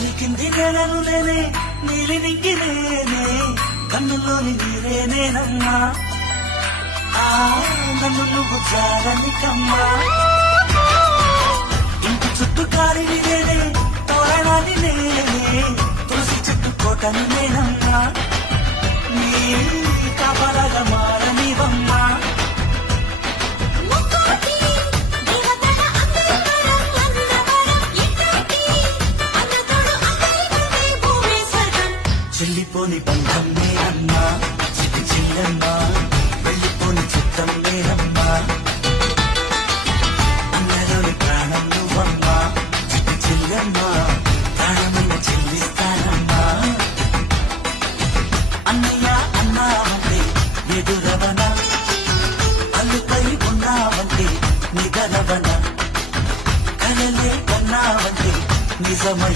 పలికింది నెలను నేనే నీలినికి నేనే కన్నులోని నీరే నేనమ్మా నన్ను నువ్వు జారనికమ్మా ఇంటి చుట్టూ కాలిని నేనే తోరణాన్ని నేనే తులసి చెట్టు కోటని నేనమ్మా నీ కాపలాగా మారనివమ్మా చెల్లిపోని బంధం నేనమ్మా చిటి చెల్లమ్మా వెళ్ళిపోని చిత్తం నేనమ్మా అన్నలోని ప్రాణం నువ్వమ్మా చిటి చెల్లమ్మా ప్రాణమైన చెల్లిస్తానమ్మా అన్నయ్య అన్నావంటే ఎదురవన అల్లుపై ఉన్నావంటే నిగలవన కలలే కన్నావంటే నిజమై